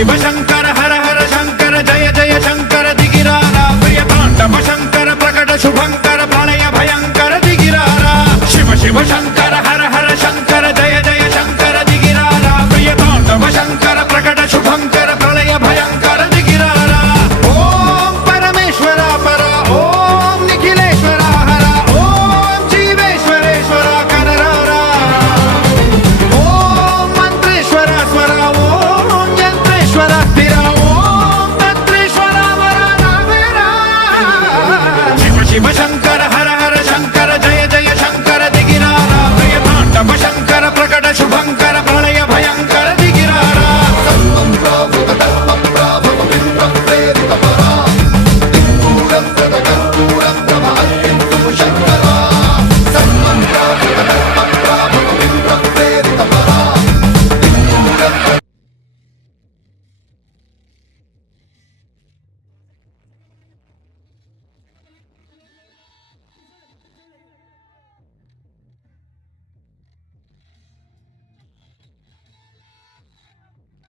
शिव शंकर हर हर शंकर जय जय शंकर दिगिरारा प्रिय तांडव शंकर प्रकट शुभंकर प्रलय भयंकर दिगिरारा शिव शिव शंकर